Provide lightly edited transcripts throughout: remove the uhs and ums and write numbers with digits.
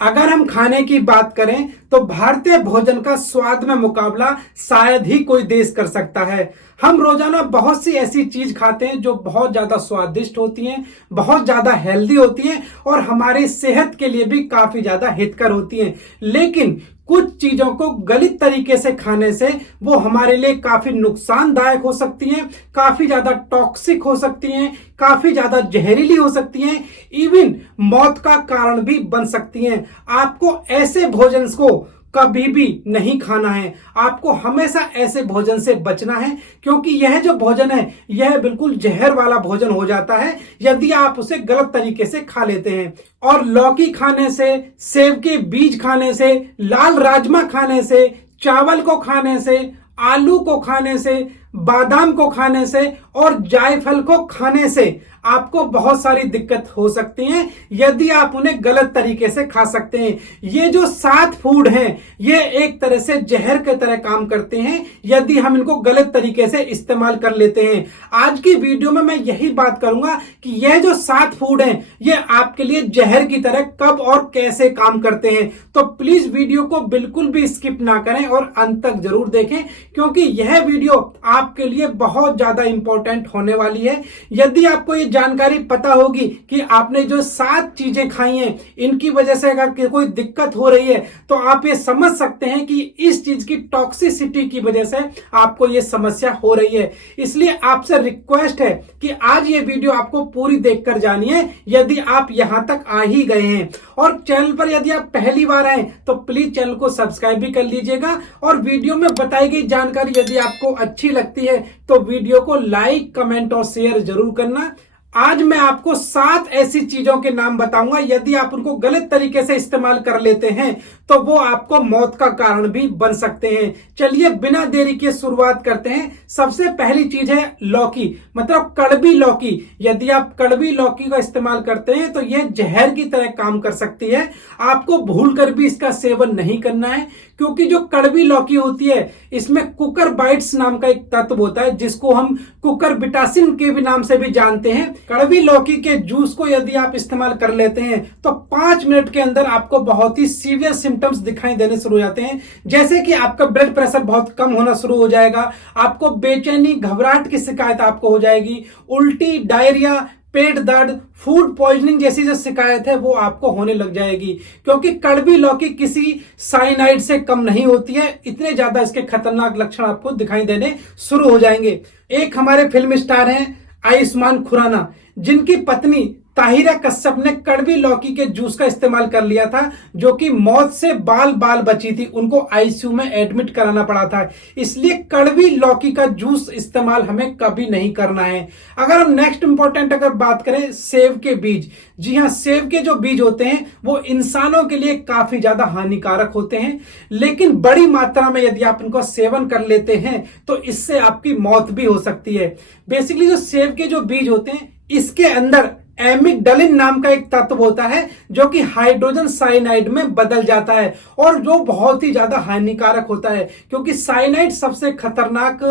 अगर हम खाने की बात करें तो भारतीय भोजन का स्वाद में मुकाबला शायद ही कोई देश कर सकता है। हम रोजाना बहुत सी ऐसी चीज खाते हैं जो बहुत ज्यादा स्वादिष्ट होती हैं, बहुत ज्यादा हेल्दी होती हैं और हमारी सेहत के लिए भी काफी ज्यादा हितकर होती हैं। लेकिन कुछ चीजों को गलत तरीके से खाने से वो हमारे लिए काफी नुकसानदायक हो सकती हैं, काफी ज्यादा टॉक्सिक हो सकती हैं, काफी ज्यादा जहरीली हो सकती हैं, इवन मौत का कारण भी बन सकती हैं। आपको ऐसे भोजन को कभी भी नहीं खाना है। आपको हमेशा ऐसे भोजन से बचना है क्योंकि यह जो भोजन है यह बिल्कुल जहर वाला भोजन हो जाता है यदि आप उसे गलत तरीके से खा लेते हैं। और लौकी खाने से, सेब के बीज खाने से, लाल राजमा खाने से, चावल को खाने से, आलू को खाने से, बादाम को खाने से और जायफल को खाने से आपको बहुत सारी दिक्कत हो सकती हैं यदि आप उन्हें गलत तरीके से खा सकते हैं। ये जो 7 फूड हैं ये एक तरह से जहर के तरह काम करते हैं यदि हम इनको गलत तरीके से इस्तेमाल कर लेते हैं। आज की वीडियो में मैं यही बात करूंगा कि यह जो 7 फूड हैं ये आपके लिए जहर की तरह कब और कैसे काम करते हैं। तो प्लीज वीडियो को बिल्कुल भी स्किप ना करें और अंत तक जरूर देखें क्योंकि यह वीडियो आपके लिए बहुत ज्यादा इंपॉर्टेंट होने वाली है। यदि आपको ये जानकारी पता होगी कि आपने जो 7 चीजें खाई हैं इनकी वजह से अगर कोई दिक्कत हो रही है तो आप ये समझ सकते हैं कि इस चीज की टॉक्सिसिटी की वजह से आपको ये समस्या हो रही है। इसलिए आपसे रिक्वेस्ट है कि आज ये वीडियो आपको पूरी देखकर जानी है यदि आप यहां तक आ ही गए हैं। और चैनल पर यदि आप पहली बार आए तो प्लीज चैनल को सब्सक्राइब भी कर लीजिएगा और वीडियो में बताई गई जानकारी यदि आपको अच्छी लगती है तो वीडियो को लाइक, कमेंट और शेयर जरूर करना। आज मैं आपको 7 ऐसी चीजों के नाम बताऊंगा यदि आप उनको गलत तरीके से इस्तेमाल कर लेते हैं तो वो आपको मौत का कारण भी बन सकते हैं। चलिए बिना देरी के शुरुआत करते हैं। सबसे पहली चीज है लौकी, मतलब कड़वी लौकी। यदि आप कड़वी लौकी का इस्तेमाल करते हैं तो यह जहर की तरह काम कर सकती है। आपको भूलकर भी इसका सेवन नहीं करना है क्योंकि जो कड़वी लौकी होती है इसमें कुकुरबाइट्स नाम का एक तत्व होता है जिसको हम कुकुरबिटासिन के भी नाम से भी जानते हैं। कड़वी लौकी के जूस को यदि आप इस्तेमाल कर लेते हैं तो 5 मिनट के अंदर आपको बहुत ही सीवियर सिम्टम्स दिखाई देने शुरू हो जाते हैं, जैसे कि आपका ब्लड प्रेशर बहुत कम होना शुरू हो जाएगा, आपको बेचैनी, घबराहट की शिकायत आपको हो जाएगी, उल्टी, डायरिया, पेट दर्द, फूड पॉइजनिंग जैसी जो शिकायत है वो आपको होने लग जाएगी क्योंकि कड़वी लौकी किसी साइनाइड से कम नहीं होती है। इतने ज्यादा इसके खतरनाक लक्षण आपको दिखाई देने शुरू हो जाएंगे। एक हमारे फिल्म स्टार हैं आयुष्मान खुराना, जिनकी पत्नी ताहिरा कश्यप ने कड़वी लौकी के जूस का इस्तेमाल कर लिया था जो कि मौत से बाल बाल बची थी। उनको आईसीयू में एडमिट कराना पड़ा था। इसलिए कड़वी लौकी का जूस इस्तेमाल हमें कभी नहीं करना है। अगर हम नेक्स्ट इंपॉर्टेंट अगर बात करें सेब के बीज, जी हाँ, सेब के जो बीज होते हैं वो इंसानों के लिए काफी ज्यादा हानिकारक होते हैं, लेकिन बड़ी मात्रा में यदि आप इनको सेवन कर लेते हैं तो इससे आपकी मौत भी हो सकती है। बेसिकली जो सेब के जो बीज होते हैं इसके अंदर एमिगडालिन नाम का एक तत्व होता है जो कि हाइड्रोजन साइनाइड में बदल जाता है और जो बहुत ही ज्यादा हानिकारक होता है क्योंकि साइनाइड सबसे खतरनाक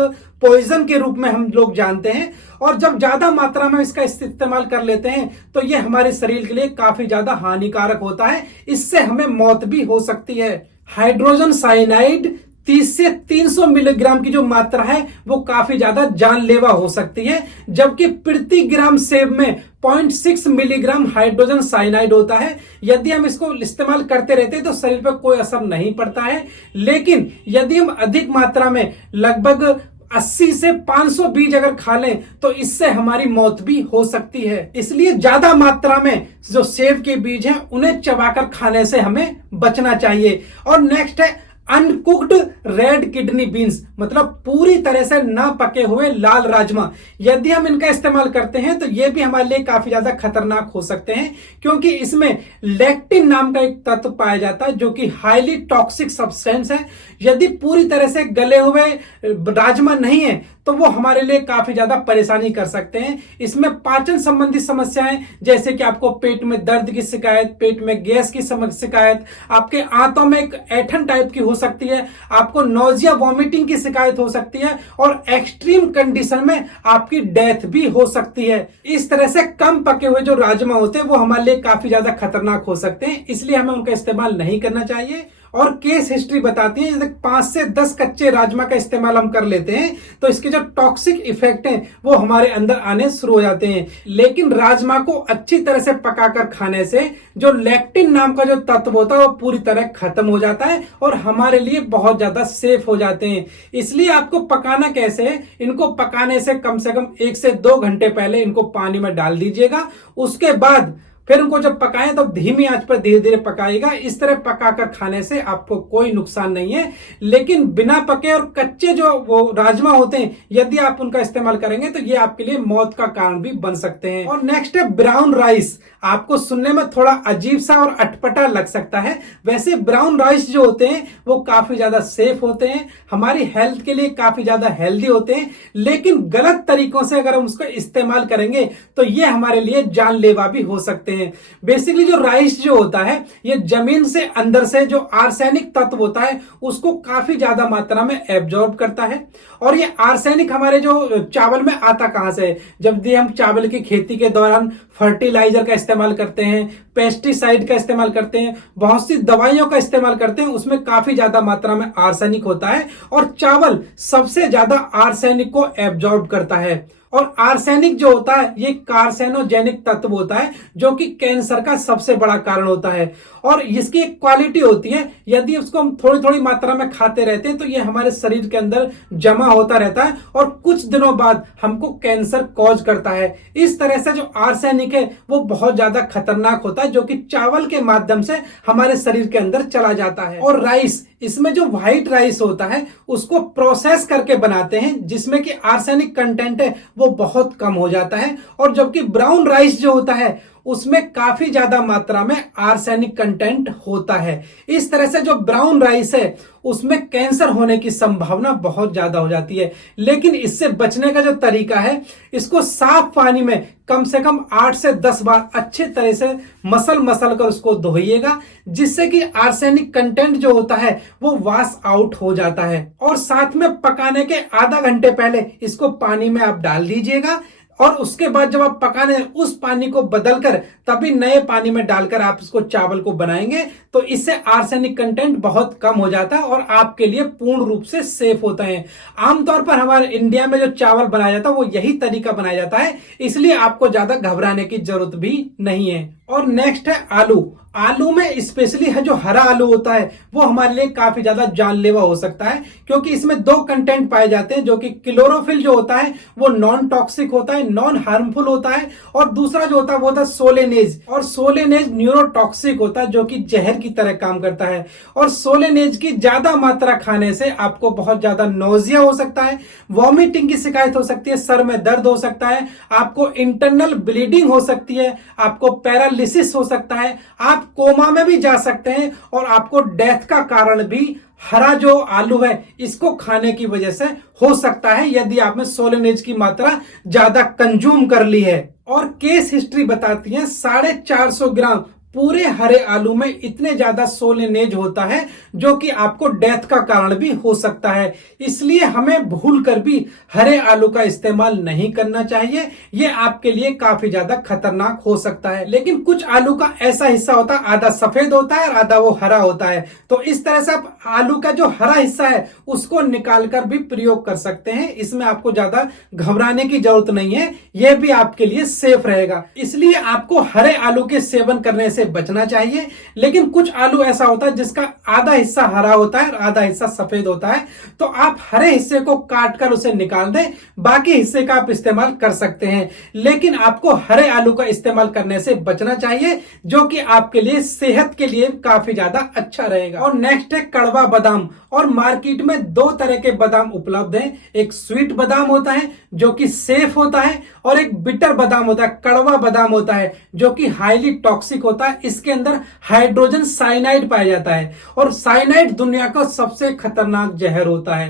पॉइजन के रूप में हम लोग जानते हैं और जब ज्यादा मात्रा में इसका इस्तेमाल कर लेते हैं तो यह हमारे शरीर के लिए काफी ज्यादा हानिकारक होता है। इससे हमें मौत भी हो सकती है। हाइड्रोजन साइनाइड 30 से 300 मिलीग्राम की जो मात्रा है वो काफी ज्यादा जानलेवा हो सकती है, जबकि प्रति ग्राम सेब में 0.6 मिलीग्राम हाइड्रोजन साइनाइड होता है। यदि हम इसको इस्तेमाल करते रहते हैं तो शरीर पर कोई असर नहीं पड़ता है, लेकिन यदि हम अधिक मात्रा में लगभग 80 से 500 बीज अगर खा लें तो इससे हमारी मौत भी हो सकती है। इसलिए ज्यादा मात्रा में जो सेब के बीज हैं उन्हें चबाकर खाने से हमें बचना चाहिए। और नेक्स्ट है अनकुक्ड रेड किडनी बीन्स, मतलब पूरी तरह से ना पके हुए लाल राजमा। यदि हम इनका इस्तेमाल करते हैं तो ये भी हमारे लिए काफी ज्यादा खतरनाक हो सकते हैं क्योंकि इसमें लेक्टिन नाम का एक तत्व पाया जाता है जो कि हाईली टॉक्सिक सब्सटेंस है। यदि पूरी तरह से गले हुए राजमा नहीं है तो वो हमारे लिए काफी ज्यादा परेशानी कर सकते हैं। इसमें पाचन संबंधी समस्याएं, जैसे कि आपको पेट में दर्द की शिकायत, पेट में गैस की शिकायत, आपके आंतों में एक ऐठन टाइप की हो सकती है, आपको नोजिया वॉमिटिंग की शिकायत हो सकती है और एक्सट्रीम कंडीशन में आपकी डेथ भी हो सकती है। इस तरह से कम पके हुए जो राजमा होते हैं वो हमारे लिए काफी ज्यादा खतरनाक हो सकते हैं, इसलिए हमें उनका इस्तेमाल नहीं करना चाहिए। और केस हिस्ट्री बताती है, जैसे 5 से 10 कच्चे राजमा का इस्तेमाल हम कर लेते हैं तो इसके जो टॉक्सिक इफेक्ट हैं वो हमारे अंदर आने शुरू हो जाते हैं। लेकिन राजमा को अच्छी तरह से पकाकर खाने से जो लेक्टिन नाम का जो तत्व होता है वो पूरी तरह खत्म हो जाता है और हमारे लिए बहुत ज्यादा सेफ हो जाते हैं। इसलिए आपको पकाना कैसे है, इनको पकाने से कम 1 से 2 घंटे पहले इनको पानी में डाल दीजिएगा। उसके बाद फिर उनको जब पकाएं तो धीमी आंच पर धीरे धीरे पकाएगा। इस तरह पकाकर खाने से आपको कोई नुकसान नहीं है। लेकिन बिना पके और कच्चे जो वो राजमा होते हैं, यदि आप उनका इस्तेमाल करेंगे तो ये आपके लिए मौत का कारण भी बन सकते हैं। और नेक्स्ट है ब्राउन राइस। आपको सुनने में थोड़ा अजीब सा और अटपटा लग सकता है, वैसे ब्राउन राइस जो होते हैं वो काफी ज्यादा सेफ होते हैं, हमारी हेल्थ के लिए काफी ज्यादा हेल्दी होते हैं। लेकिन गलत तरीकों से अगर हम उसका इस्तेमाल करेंगे तो ये हमारे लिए जानलेवा भी हो सकते हैं। बेसिकली जो राइस जो होता है ये जमीन से अंदर से जो आर्सेनिक तत्व होता है उसको काफी ज्यादा मात्रा में एब्जॉर्ब करता है। और ये आर्सेनिक हमारे जो चावल में आता कहां से है, जब भी हम चावल की खेती के दौरान फर्टिलाइजर का इस्तेमाल करते हैं, पेस्टिसाइड का इस्तेमाल करते हैं, बहुत सी दवाइयों का इस्तेमाल करते हैं, उसमें काफी ज्यादा मात्रा में आर्सेनिक होता है और चावल सबसे ज्यादा आर्सेनिक को एब्जॉर्ब करता है। और आर्सेनिक जो होता है ये कार्सिनोजेनिक तत्व होता है जो कि कैंसर का सबसे बड़ा कारण होता है। और इसकी एक क्वालिटी होती है, यदि उसको हम थोड़ी थोड़ी मात्रा में खाते रहते हैं तो ये हमारे शरीर के अंदर जमा होता रहता है और कुछ दिनों बाद हमको कैंसर कॉज करता है। इस तरह से जो आर्सेनिक है वो बहुत ज्यादा खतरनाक होता है, जो कि चावल के माध्यम से हमारे शरीर के अंदर चला जाता है। और राइस, इसमें जो व्हाइट राइस होता है उसको प्रोसेस करके बनाते हैं जिसमें कि आर्सेनिक कंटेंट है वो बहुत कम हो जाता है। और जबकि ब्राउन राइस जो होता है उसमें काफी ज्यादा मात्रा में आर्सेनिक कंटेंट होता है। इस तरह से जो ब्राउन राइस है उसमें कैंसर होने की संभावना बहुत ज्यादा हो जाती है। लेकिन इससे बचने का जो तरीका है, इसको साफ पानी में कम से कम 8 से 10 बार अच्छे तरह से मसल कर उसको धोइएगा, जिससे कि आर्सेनिक कंटेंट जो होता है वो वॉश आउट हो जाता है। और साथ में पकाने के आधा घंटे पहले इसको पानी में आप डाल दीजिएगा और उसके बाद जब आप पकाने उस पानी को बदलकर तभी नए पानी में डालकर आप इसको चावल को बनाएंगे तो इससे आर्सेनिक कंटेंट बहुत कम हो जाता है और आपके लिए पूर्ण रूप से सेफ होता है। आमतौर पर हमारे इंडिया में जो चावल बनाया जाता है वो यही तरीका बनाया जाता है, इसलिए आपको ज्यादा घबराने की जरूरत भी नहीं है। और नेक्स्ट है आलू। आलू में स्पेशली है जो हरा आलू होता है वो हमारे लिए काफी ज्यादा जानलेवा हो सकता है, क्योंकि इसमें 2 कंटेंट पाए जाते हैं, जो कि क्लोरोफिल जो होता है वो नॉन टॉक्सिक होता है, नॉन हार्मफुल होता है, और दूसरा जो होता है वो होता है सोलेनेज। और सोलेनेज न्यूरोटॉक्सिक होता है जो कि जहर की तरह काम करता है। और सोलेनेज की ज्यादा मात्रा खाने से आपको बहुत ज्यादा नोजिया हो सकता है, वॉमिटिंग की शिकायत हो सकती है, सर में दर्द हो सकता है, आपको इंटरनल ब्लीडिंग हो सकती है, आपको पैरालिसिस हो सकता है, आप कोमा में भी जा सकते हैं और आपको डेथ का कारण भी हरा जो आलू है इसको खाने की वजह से हो सकता है, यदि आपने सोलेनेज की मात्रा ज्यादा कंज्यूम कर ली है। और केस हिस्ट्री बताती है 450 ग्राम पूरे हरे आलू में इतने ज्यादा सोलेनेज होता है जो कि आपको डेथ का कारण भी हो सकता है। इसलिए हमें भूलकर भी हरे आलू का इस्तेमाल नहीं करना चाहिए, ये आपके लिए काफी ज्यादा खतरनाक हो सकता है। लेकिन कुछ आलू का ऐसा हिस्सा होता है, आधा सफेद होता है और आधा वो हरा होता है, तो इस तरह से आप आलू का जो हरा हिस्सा है उसको निकालकर भी प्रयोग कर सकते हैं। इसमें आपको ज्यादा घबराने की जरूरत नहीं है, यह भी आपके लिए सेफ रहेगा। इसलिए आपको हरे आलू के सेवन करने से बचना चाहिए। लेकिन कुछ आलू ऐसा होता है जिसका आधा हिस्सा हरा होता है और आधा हिस्सा सफेद होता है, तो आप हरे हिस्से को काटकर उसे निकाल दें, बाकी हिस्से का आप इस्तेमाल कर सकते हैं। लेकिन आपको हरे आलू का इस्तेमाल करने से बचना चाहिए, जो कि आपके लिए सेहत के लिए काफी ज्यादा अच्छा रहेगा। और नेक्स्ट है कड़वा बादाम। और मार्केट में 2 तरह के बादाम उपलब्ध हैं, एक स्वीट बादाम होता है जो कि सेफ होता है, और एक बिटर बादाम होता है, कड़वा बादाम होता है जो कि हाईली टॉक्सिक होता है। इसके अंदर हाइड्रोजन साइनाइड पाया जाता है और साइनाइड दुनिया का सबसे खतरनाक जहर होता है।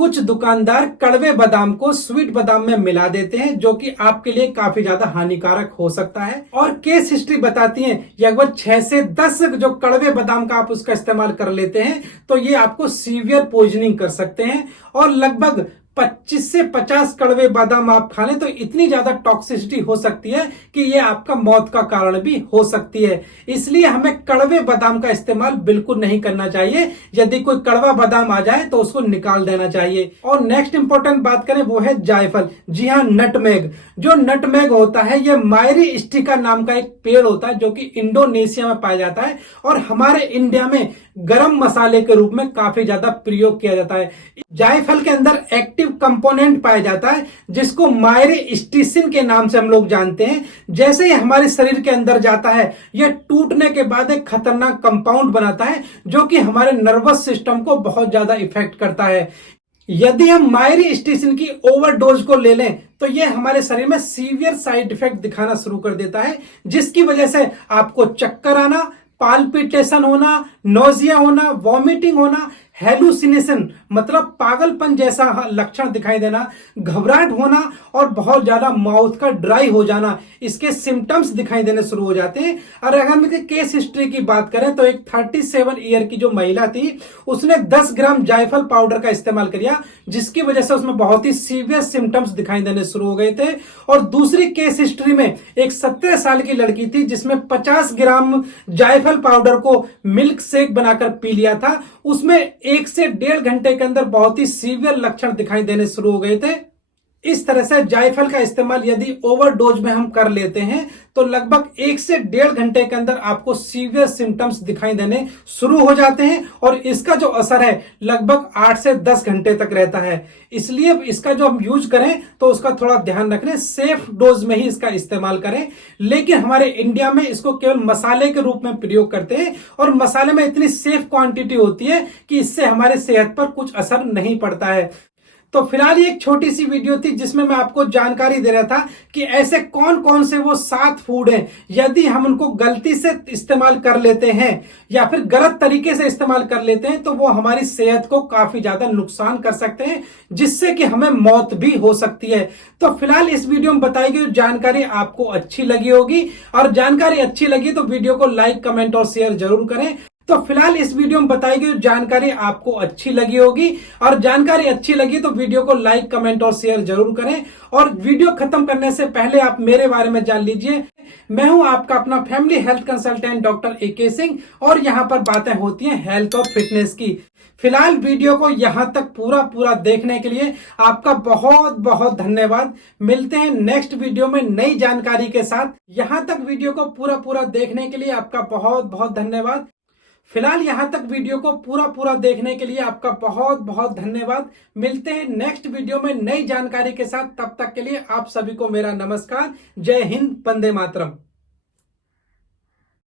कुछ दुकानदार कड़वे बादाम को स्वीट बादाम में मिला देते हैं, जो कि आपके लिए काफी ज्यादा हानिकारक हो सकता है। और केस हिस्ट्री बताती है कि अगर 6 से 10 जो कड़वे बादाम का आप उसका इस्तेमाल कर लेते हैं तो ये आपको सीवियर पॉइजनिंग कर सकते हैं। और लगभग 25 से 50 कड़वे बादाम आप खा लें तो इतनी ज्यादा टॉक्सिसिटी हो सकती है कि ये आपका मौत का कारण भी हो सकती है। इसलिए हमें कड़वे बादाम का इस्तेमाल बिल्कुल नहीं करना चाहिए। यदि कोई कड़वा बादाम आ जाए तो उसको निकाल देना चाहिए। और नेक्स्ट इंपॉर्टेंट बात करें वो है जायफल। जी हाँ, नटमेग। जो नटमेग होता है ये मायरी स्टिका नाम का एक पेड़ होता है जो कि इंडोनेशिया में पाया जाता है और हमारे इंडिया में गरम मसाले के रूप में काफी ज्यादा प्रयोग किया जाता है। जायफल के अंदर एक्टिव कंपोनेंट पाया जाता है जिसको मायरीस्टीसिन के नाम से हम लोग जानते हैं। जैसे ही हमारे शरीर के अंदर जाता है यह टूटने के बाद एक खतरनाक कंपाउंड बनाता है जो कि हमारे नर्वस सिस्टम को बहुत ज्यादा इफेक्ट करता है। यदि हम मायरीस्टीसिन की ओवरडोज को ले लें तो यह हमारे शरीर में सीवियर साइड इफेक्ट दिखाना शुरू कर देता है, जिसकी वजह से आपको चक्कर आना, पाल्पिटेशन होना, नोजिया होना, वॉमिटिंग होना, हेलुसिनेशन मतलब पागलपन जैसा लक्षण दिखाई देना, घबराहट होना और बहुत ज्यादा माउथ का ड्राई हो जाना, इसके सिम्टम्स दिखाई देने शुरू हो जाते हैं। और अगर हम केस हिस्ट्री की बात करें तो एक 37 ईयर की जो महिला थी उसने 10 ग्राम जायफल पाउडर का इस्तेमाल किया, जिसकी वजह से उसमें बहुत ही सीवियर सिम्टम्स दिखाई देने शुरू हो गए थे। और दूसरी केस हिस्ट्री में एक 17 साल की लड़की थी जिसमें 50 ग्राम जायफल पाउडर को मिल्क शेक बनाकर पी लिया था। उसमें 1 से 1.5 घंटे के अंदर बहुत ही सीवियर लक्षण दिखाई देने शुरू हो गए थे। इस तरह से जायफल का इस्तेमाल यदि ओवरडोज में हम कर लेते हैं तो लगभग 1 से 1.5 घंटे के अंदर आपको सीवियर सिम्टम्स दिखाई देने शुरू हो जाते हैं और इसका जो असर है लगभग 8 से 10 घंटे तक रहता है। इसलिए इसका जो हम यूज करें तो उसका थोड़ा ध्यान रखें, सेफ डोज में ही इसका इस्तेमाल करें। लेकिन हमारे इंडिया में इसको केवल मसाले के रूप में प्रयोग करते हैं और मसाले में इतनी सेफ क्वांटिटी होती है कि इससे हमारे सेहत पर कुछ असर नहीं पड़ता है। तो फिलहाल ये एक छोटी सी वीडियो थी जिसमें मैं आपको जानकारी दे रहा था कि ऐसे कौन कौन से वो 7 फूड हैं यदि हम उनको गलती से इस्तेमाल कर लेते हैं या फिर गलत तरीके से इस्तेमाल कर लेते हैं तो वो हमारी सेहत को काफी ज्यादा नुकसान कर सकते हैं, जिससे कि हमें मौत भी हो सकती है। तो फिलहाल इस वीडियो में बताई गई जानकारी आपको अच्छी लगी होगी और जानकारी अच्छी लगी तो वीडियो को लाइक, कमेंट और शेयर जरूर करें। तो फिलहाल इस वीडियो में बताई गई जानकारी आपको अच्छी लगी होगी और जानकारी अच्छी लगी तो वीडियो को लाइक, कमेंट और शेयर जरूर करें। और वीडियो खत्म करने से पहले आप मेरे बारे में जान लीजिए। मैं हूं आपका अपना family health consultant doctor AK Singh और यहां पर बातें होती हैं हेल्थ और फिटनेस की। फिलहाल वीडियो को यहां तक पूरा देखने के लिए आपका बहुत बहुत धन्यवाद। मिलते हैं नेक्स्ट वीडियो में नई जानकारी के साथ। यहां तक वीडियो को पूरा देखने के लिए आपका बहुत बहुत धन्यवाद। फिलहाल यहां तक वीडियो को पूरा देखने के लिए आपका बहुत बहुत धन्यवाद। मिलते हैं नेक्स्ट वीडियो में नई जानकारी के साथ। तब तक के लिए आप सभी को मेरा नमस्कार। जय हिंद, वंदे मातरम।